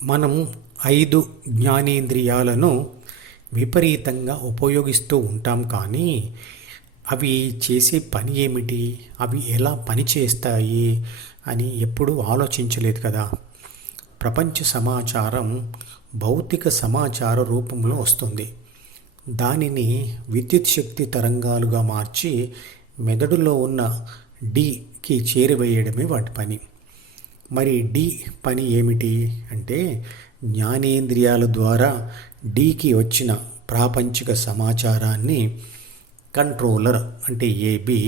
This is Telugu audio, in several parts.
మనం 5 జ్ఞానేంద్రియాలను విపరీతంగా ఉపయోగిస్తూ ఉంటాం, కానీ అవి చేసే పని ఏమిటి, అవి ఎలా పనిచేస్తాయి అని ఎప్పుడూ ఆలోచించలేదు కదా. ప్రపంచ సమాచారం భౌతిక సమాచార రూపంలో వస్తుంది. దానిని విద్యుత్ శక్తి తరంగాలుగా మార్చి మెదడులో ఉన్న డికి చేరవేయడమే వాటి పని. మరి డి పని ఏమిటి అంటే, జ్ఞానేంద్రియాల ద్వారా డికి వచ్చిన ప్రాపంచిక సమాచారాన్ని కంట్రోలర్ అంటే ఏబి,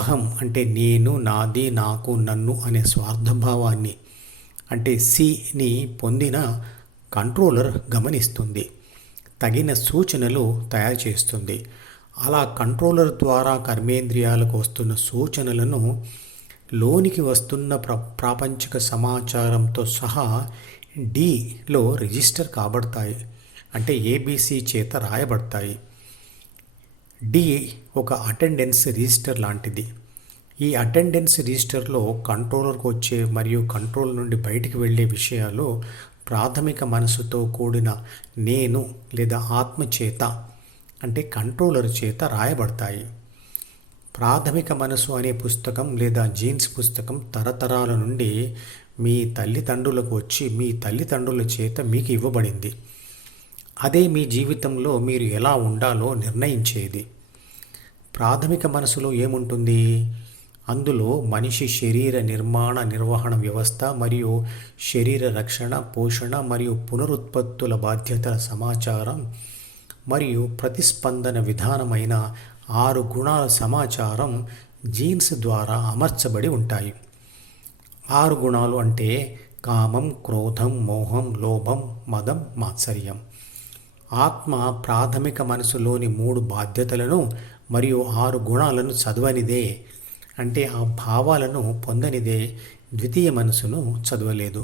అహం అంటే నేను, నాది, నాకు, నన్ను అనే స్వార్థభావాన్ని అంటే సిని పొందిన కంట్రోలర్ గమనిస్తుంది, తగిన సూచనలు తయారు చేస్తుంది. అలా కంట్రోలర్ ద్వారా కర్మేంద్రియాలకు వస్తున్న సూచనలను లోనికి వస్తున్న ప్రాపంచిక సమాచారంతో సహా డిలో రిజిస్టర్ కాబడతాయి, అంటే ఏబిసి చేత రాయబడతాయి. డి ఒక అటెండెన్స్ రిజిస్టర్ లాంటిది. ఈ అటెండెన్స్ రిజిస్టర్లో కంట్రోలర్కు వచ్చే మరియు కంట్రోల్ నుండి బయటికి వెళ్ళే విషయాలు ప్రాథమిక మనసుతో కూడిన నేను లేదా ఆత్మ చేత అంటే కంట్రోలర్ చేత రాయబడతాయి. ప్రాథమిక మనసు అనే పుస్తకం లేదా జీన్స్ పుస్తకం తరతరాల నుండి మీ తల్లిదండ్రులకు వచ్చి మీ తల్లిదండ్రుల చేత మీకు ఇవ్వబడింది. అదే మీ జీవితంలో మీరు ఎలా ఉండాలో నిర్ణయించేది. ప్రాథమిక మనసులో ఏముంటుంది? అందులో మనిషి శరీర నిర్మాణ నిర్వహణ వ్యవస్థ మరియు శరీర రక్షణ, పోషణ మరియు పునరుత్పత్తుల బాధ్యతల సమాచారం మరియు ప్రతిస్పందన విధానమైన 6 గుణాల సమాచారం జీన్స్ ద్వారా అమర్చబడి ఉంటాయి. 6 గుణాలు అంటే కామం, క్రోధం, మోహం, లోభం, మదం, మాత్సర్యం. ఆత్మ ప్రాథమిక మనసులోని 3 బాధ్యతలను మరియు 6 గుణాలను చదవనిదే, అంటే ఆ భావాలను పొందనిదే ద్వితీయ మనసును చదవలేదు.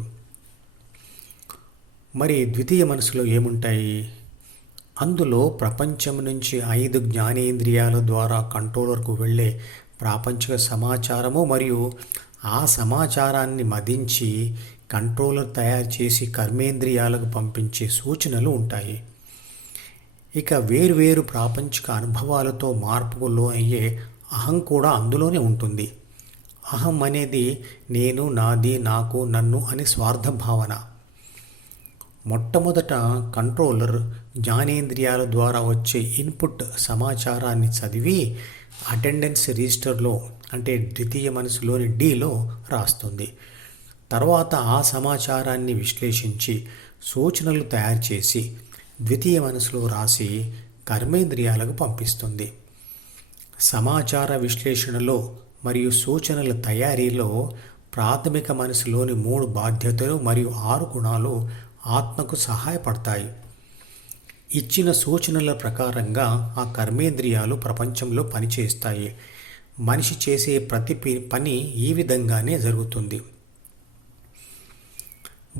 మరి ద్వితీయ మనసులో ఏముంటాయి? అందులో ప్రపంచం నుంచి 5 జ్ఞానేంద్రియాల ద్వారా కంట్రోలర్కు వెళ్ళే ప్రాపంచిక సమాచారము మరియు ఆ సమాచారాన్ని మదించి కంట్రోలర్ తయారు చేసి కర్మేంద్రియాలకు పంపించే సూచనలు ఉంటాయి. ఇక వేరువేరు ప్రాపంచిక అనుభవాలతో మార్పుకు లోనయ్యే అహం కూడా అందులోనే ఉంటుంది. అహం అనేది నేను, నాది, నాకు, నన్ను అనే స్వార్థ భావన. మొట్టమొదట కంట్రోలర్ జ్ఞానేంద్రియాల ద్వారా వచ్చే ఇన్పుట్ సమాచారాన్ని చదివి అటెండెన్స్ రిజిస్టర్లో అంటే ద్వితీయ మనసులోని డిలో రాస్తుంది. తర్వాత ఆ సమాచారాన్ని విశ్లేషించి సూచనలు తయారు చేసి ద్వితీయ మనసులో రాసి కర్మేంద్రియాలకు పంపిస్తుంది. సమాచార విశ్లేషణలో మరియు సూచనల తయారీలో ప్రాథమిక మనసులోని 3 బాధ్యతలు మరియు 6 గుణాలు ఆత్మకు సహాయపడతాయి. ఇచ్చిన సూచనల ప్రకారంగా ఆ కర్మేంద్రియాలు ప్రపంచంలో పనిచేస్తాయి. మనిషి చేసే ప్రతి పని ఈ విధంగానే జరుగుతుంది.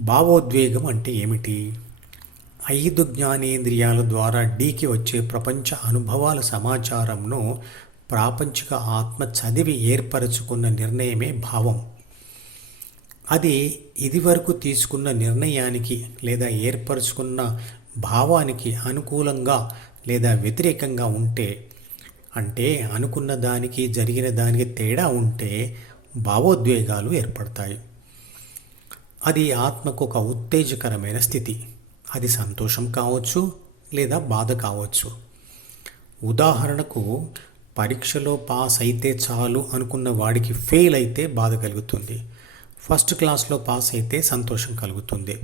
భావోద్వేగం అంటే ఏమిటి? 5 జ్ఞానేంద్రియాల ద్వారా డీకి వచ్చే ప్రపంచ అనుభవాల సమాచారంను ప్రాపంచిక ఆత్మ చదివి ఏర్పరచుకున్న నిర్ణయమే భావం. అది ఇదివరకు తీసుకున్న నిర్ణయానికి లేదా ఏర్పరచుకున్న భావానికి అనుకూలంగా లేదా వ్యతిరేకంగా ఉంటే, అంటే అనుకున్న దానికి జరిగిన దానికి తేడా ఉంటే భావోద్వేగాలు ఏర్పడతాయి. అది ఆత్మకు ఒక ఉత్తేజకరమైన స్థితి. అది సంతోషం కావచ్చు లేదా బాధ కావచ్చు. ఉదాహరణకు, పరీక్షలో పాస్ అయితే చాలు అనుకున్న వాడికి ఫెయిల్ అయితే బాధ కలుగుతుంది. ఫస్ట్ క్లాస్లో పాస్ అయితే సంతోషం కలుగుతుంది.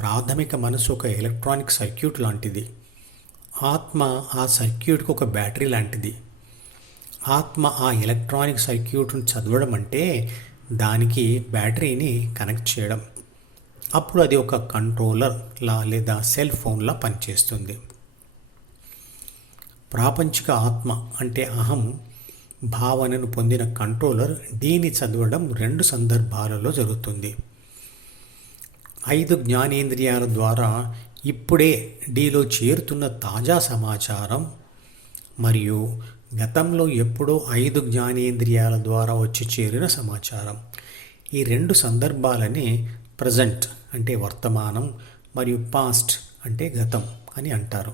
ప్రాథమిక మనసు ఒక ఎలక్ట్రానిక్ సర్క్యూట్ లాంటిది. ఆత్మ ఆ సర్క్యూట్కి ఒక బ్యాటరీ లాంటిది. ఆత్మ ఆ ఎలక్ట్రానిక్ సర్క్యూట్ను చదవడం అంటే దానికి బ్యాటరీని కనెక్ట్ చేయడం. అప్పుడు అది ఒక కంట్రోలర్ లేదా సెల్ ఫోన్లా పనిచేస్తుంది. ప్రాపంచిక ఆత్మ అంటే అహం భావనను పొందిన కంట్రోలర్ డీని చదవడం 2 సందర్భాలలో జరుగుతుంది. 5 జ్ఞానేంద్రియాల ద్వారా ఇప్పుడే డీలో చేరుతున్న తాజా సమాచారం మరియు గతంలో ఎప్పుడో 5 జ్ఞానేంద్రియాల ద్వారా వచ్చి చేరిన సమాచారం. ఈ 2 సందర్భాలని ప్రజెంట్ అంటే వర్తమానం మరియు పాస్ట్ అంటే గతం అని అంటారు.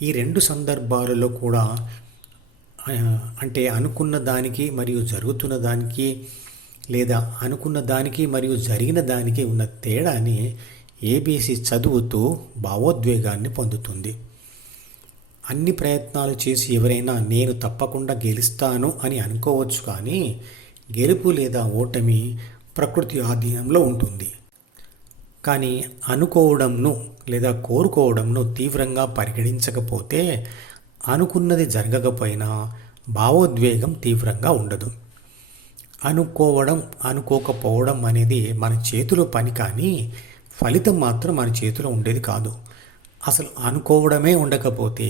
ఈ రెండు సందర్భాలలో కూడా అంటే అనుకున్న దానికి మరియు జరుగుతున్న దానికి లేదా అనుకున్న దానికి మరియు జరిగిన దానికి ఉన్న తేడాని ఏబీసీ చదువుతూ భావోద్వేగాన్ని పొందుతుంది. అన్ని ప్రయత్నాలు చేసి ఎవరైనా నేను తప్పకుండా గెలుస్తాను అని అనుకోవచ్చు, కానీ గెలుపు లేదా ఓటమి ప్రకృతి ఆధీనంలో ఉంటుంది. కానీ అనుకోవడంను లేదా కోరుకోవడంను తీవ్రంగా పరిగణించకపోతే అనుకున్నది జరగకపోయినా భావోద్వేగం తీవ్రంగా ఉండదు. అనుకోవడం అనుకోకపోవడం అనేది మన చేతిలో పని, కానీ ఫలితం మాత్రం మన చేతిలో ఉండేది కాదు. అసలు అనుకోవడమే ఉండకపోతే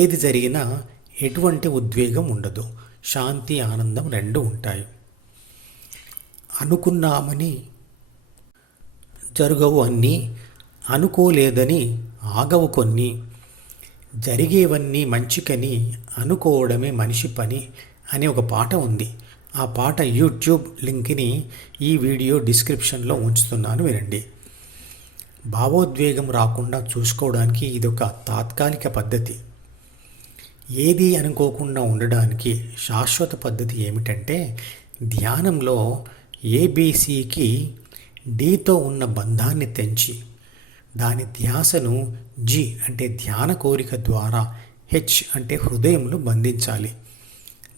ఏది జరిగినా ఎటువంటి ఉద్వేగం ఉండదు. శాంతి, ఆనందం రెండు ఉంటాయి. అనుకున్నామని జరగవు అన్నీ, అనుకోలేదని ఆగవు కొన్ని, జరిగేవన్నీ మంచికని అనుకోవడమే మనిషి పని అనే ఒక పాట ఉంది. ఆ పాట యూట్యూబ్ లింక్ని ఈ వీడియో డిస్క్రిప్షన్లో ఉంచుతున్నాను, వినండి. భావోద్వేగం రాకుండా చూసుకోవడానికి ఇదొక తాత్కాలిక పద్ధతి. ఏది అనుకోకుండా ఉండడానికి శాశ్వత పద్ధతి ఏమిటంటే ధ్యానంలో ఏబీసీకి డీతో ఉన్న బంధాన్ని తెంచి దాని ధ్యాసను జి అంటే ధ్యాన కోరిక ద్వారా హెచ్ అంటే హృదయంలో బంధించాలి.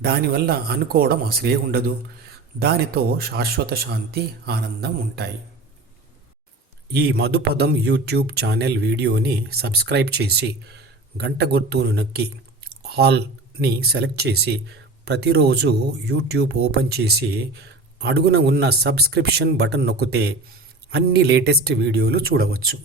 దానివల్ల అనుకోవడం అసలే ఉండదు. దానితో శాశ్వత శాంతి, ఆనందం ఉంటాయి. ఈ మధుపదం యూట్యూబ్ ఛానల్ వీడియోని సబ్స్క్రైబ్ చేసి గంట గుర్తును నొక్కి ఆల్ని సెలెక్ట్ చేసి ప్రతిరోజు యూట్యూబ్ ఓపెన్ చేసి అడుగున ఉన్న సబ్స్క్రిప్షన్ బటన్ నొక్కితే అన్ని లేటెస్ట్ వీడియోలు చూడవచ్చు.